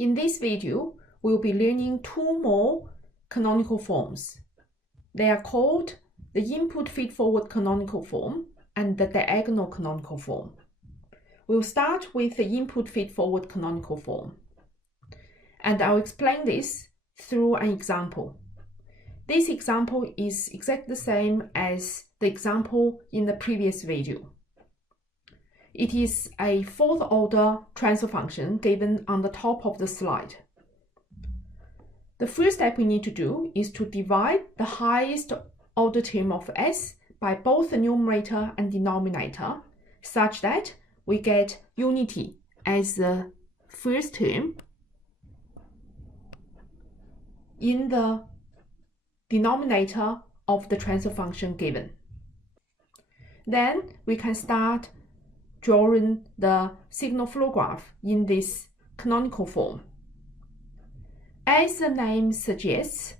In this video, we'll be learning two more canonical forms. They are called the input feed-forward canonical form and the diagonal canonical form. We'll start with the input feed-forward canonical form. And I'll explain this through an example. This example is exactly the same as the example in the previous video. It is a fourth order transfer function given on the top of the slide. The first step we need to do is to divide the highest order term of S by both the numerator and denominator such that we get unity as the first term in the denominator of the transfer function given. Then we can start drawing the signal flow graph in this canonical form. As the name suggests,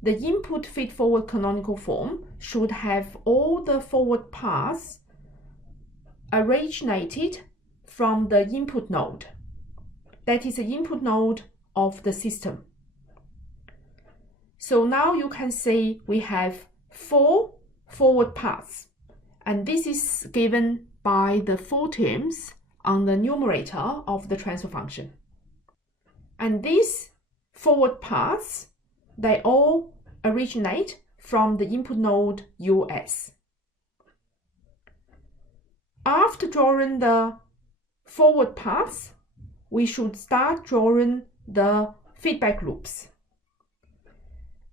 the input feed-forward canonical form should have all the forward paths originated from the input node. That is the input node of the system. So now you can see we have 4 forward paths, and this is given by the 4 terms on the numerator of the transfer function. And these forward paths, they all originate from the input node US. After drawing the forward paths, we should start drawing the feedback loops.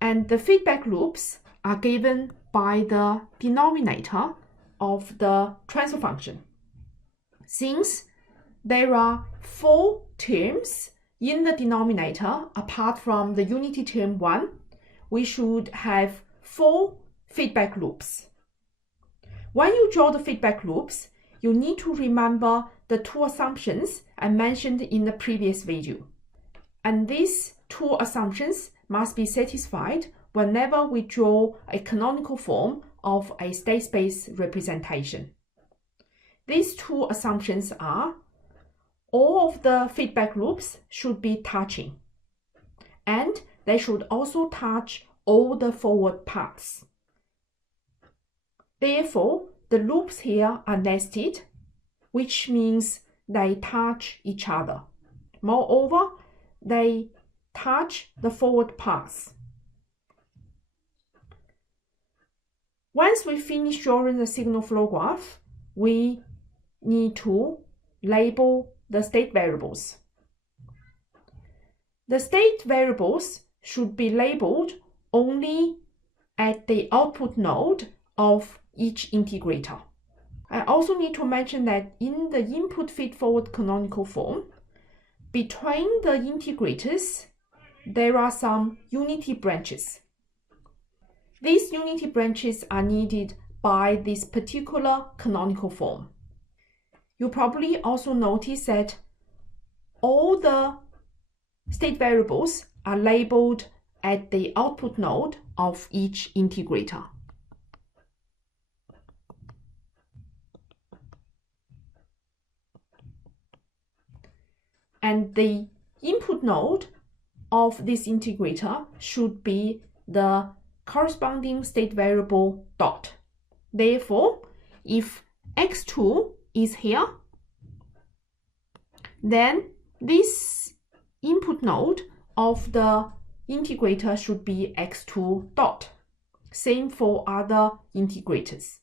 And the feedback loops are given by the denominator of the transfer function. Since there are 4 terms in the denominator apart from the unity term 1, we should have 4 feedback loops. When you draw the feedback loops, you need to remember the 2 assumptions I mentioned in the previous video. And these 2 assumptions must be satisfied whenever we draw a canonical form of a state space representation. These 2 assumptions are: all of the feedback loops should be touching, and they should also touch all the forward paths. Therefore, the loops here are nested, which means they touch each other. Moreover, they touch the forward paths. Once we finish drawing the signal flow graph, we need to label the state variables. The state variables should be labeled only at the output node of each integrator. I also need to mention that in the input feed-forward canonical form, between the integrators, there are some unity branches. These unity branches are needed by this particular canonical form. You probably also notice that all the state variables are labeled at the output node of each integrator. And the input node of this integrator should be the corresponding state variable dot. Therefore, if x2 is here, then this input node of the integrator should be x2 dot. Same for other integrators.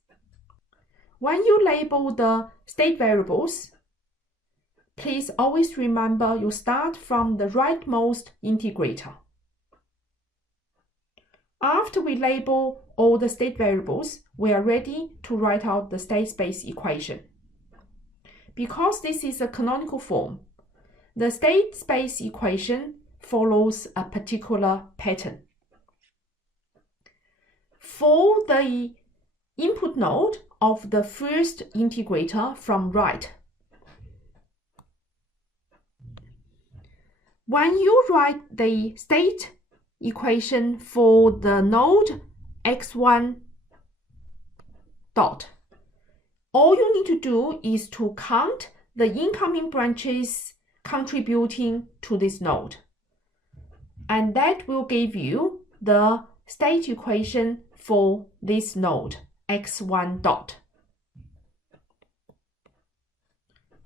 When you label the state variables, please always remember you start from the rightmost integrator. After we label all the state variables, we are ready to write out the state space equation. Because this is a canonical form, the state space equation follows a particular pattern. For the input node of the first integrator from right, when you write the state equation for the node x1 dot, all you need to do is to count the incoming branches contributing to this node. And that will give you the state equation for this node, x1 dot.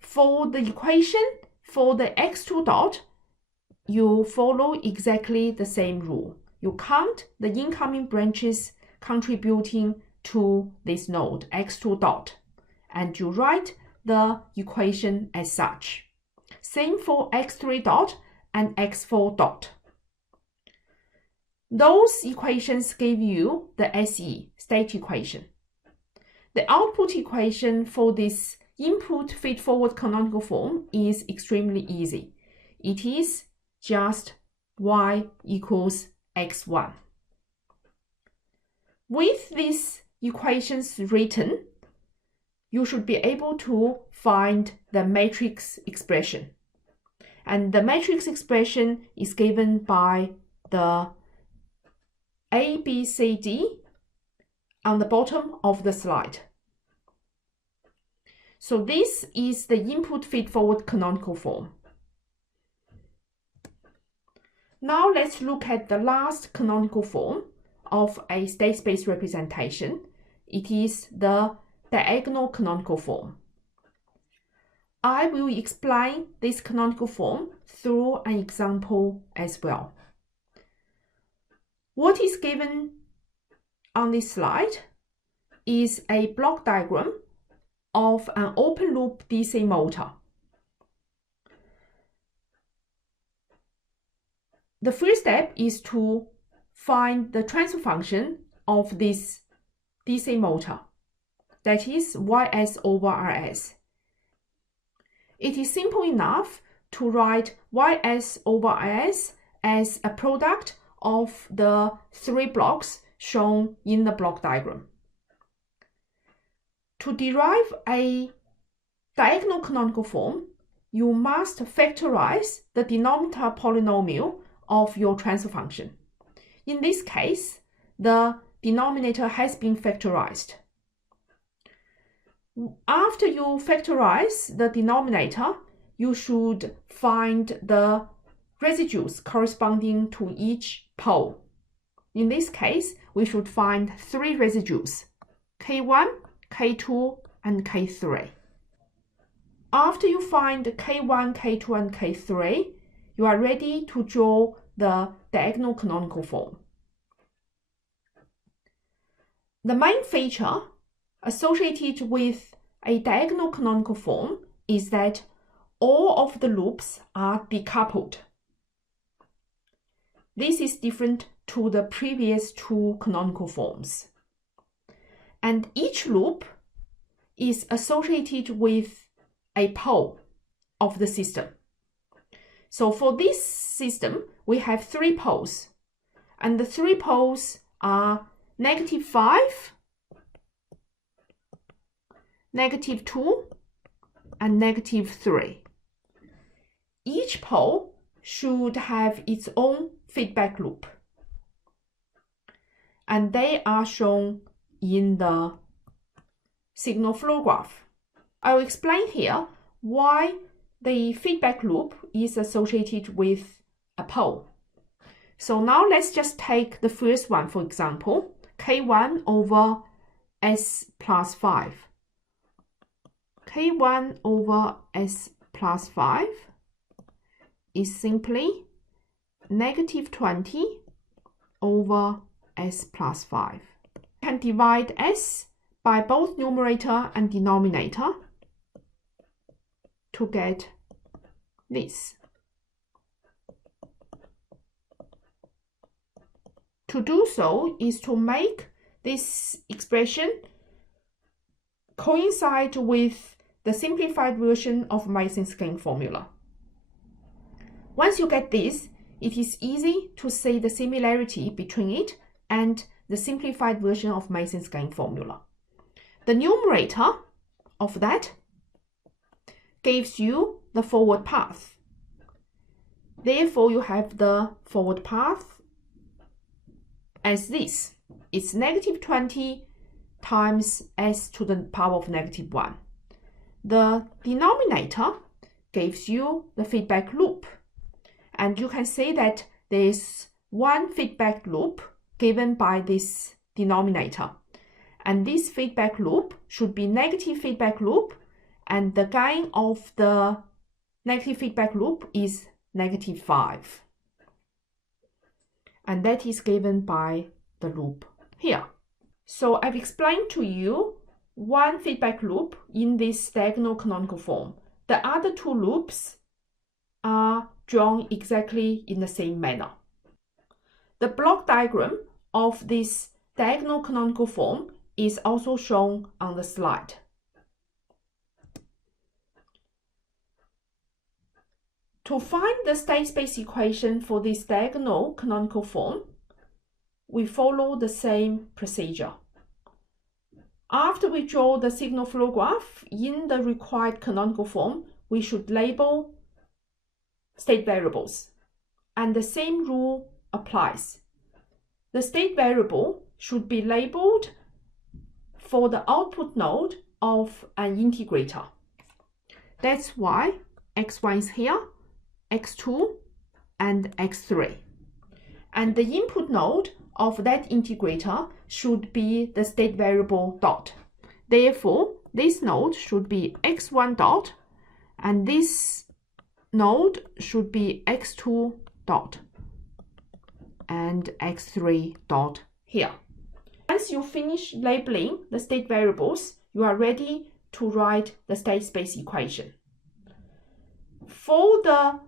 For the equation for the x2 dot, you follow exactly the same rule. You count the incoming branches contributing to this node, x2 dot, and you write the equation as such. Same for x3 dot and x4 dot. Those equations give you the SE, state equation. The output equation for this input feed-forward canonical form is extremely easy. It is just y equals x1. With these equations written, you should be able to find the matrix expression. And the matrix expression is given by the A, B, C, D on the bottom of the slide. So this is the input feed-forward canonical form. Now let's look at the last canonical form of a state space representation. It is the diagonal canonical form. I will explain this canonical form through an example as well. What is given on this slide is a block diagram of an open loop DC motor. The first step is to find the transfer function of this DC motor, that is Ys over Rs. It is simple enough to write Ys over Rs as a product of the three blocks shown in the block diagram. To derive a diagonal canonical form, you must factorize the denominator polynomial of your transfer function. In this case, the denominator has been factorized. After you factorize the denominator, you should find the residues corresponding to each pole. In this case, we should find three residues, K1, K2, and K3. After you find K1, K2, and K3, you are ready to draw the diagonal canonical form. The main feature associated with a diagonal canonical form is that all of the loops are decoupled. This is different to the previous two canonical forms. And each loop is associated with a pole of the system. So for this system, we have three poles, and the three poles are -5, -2, and -3. Each pole should have its own feedback loop, and they are shown in the signal flow graph. I will explain here why the feedback loop is associated with a pole. So now let's just take the first one, for example, K1 over S plus 5. K1 over S plus 5 is simply -20 over S plus 5. You can divide S by both numerator and denominator to get this. To do so is to make this expression coincide with the simplified version of Mason's gain formula. Once you get this, it is easy to see the similarity between it and the simplified version of Mason's gain formula. The numerator of that gives you the forward path. Therefore, you have the forward path as this. It's -20 times s to the power of -1. The denominator gives you the feedback loop. And you can see that there's one feedback loop given by this denominator. And this feedback loop should be negative feedback loop, and the gain of the negative feedback loop is -5. And that is given by the loop here. So I've explained to you one feedback loop in this diagonal canonical form. The other two loops are drawn exactly in the same manner. The block diagram of this diagonal canonical form is also shown on the slide. To find the state space equation for this diagonal canonical form, we follow the same procedure. After we draw the signal flow graph in the required canonical form, we should label state variables, and the same rule applies. The state variable should be labeled for the output node of an integrator. That's why x1 is here, x2, and x3. And the input node of that integrator should be the state variable dot. Therefore, this node should be x1 dot, and this node should be x2 dot and x3 dot here. Once you finish labeling the state variables, you are ready to write the state space equation. For the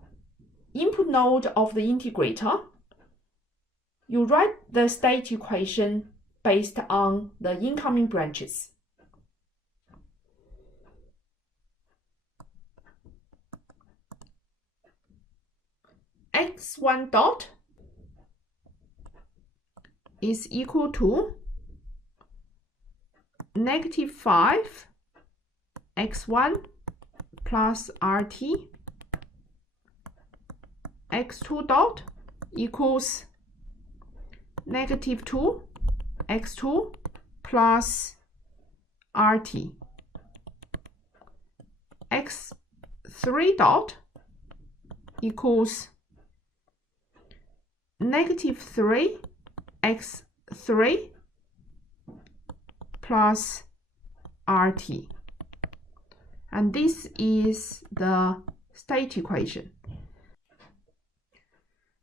input node of the integrator, you write the state equation based on the incoming branches. X1 dot is equal to -5 x1 plus RT. X2 dot equals -2 x2 plus RT. X3 dot equals -3 x3 plus RT. And this is the state equation.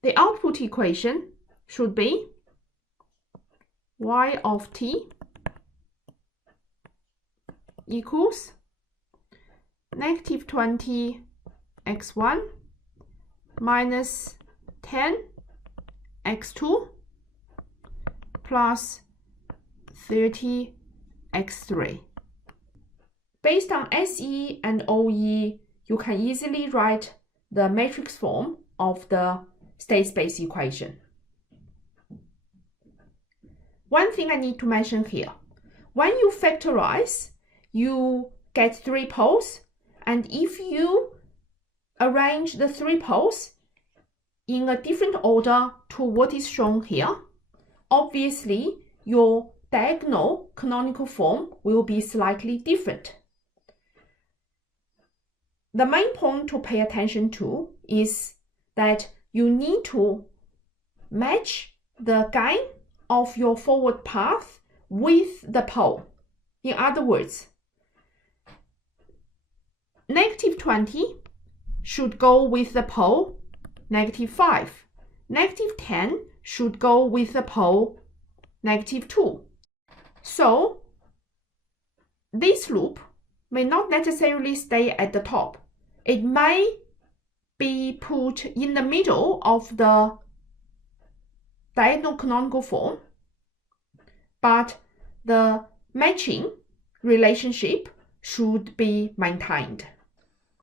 The output equation should be y of t equals -20 x1 minus 10 x2 plus 30 x3. Based on SE and OE, you can easily write the matrix form of the state space equation. One thing I need to mention here, when you factorize, you get 3 poles, and if you arrange the 3 poles in a different order to what is shown here, obviously your diagonal canonical form will be slightly different. The main point to pay attention to is that you need to match the gain of your forward path with the pole. In other words, -20 should go with the pole -5. -10 should go with the pole -2. So this loop may not necessarily stay at the top. It may be put in the middle of the diagonal canonical form, but the matching relationship should be maintained.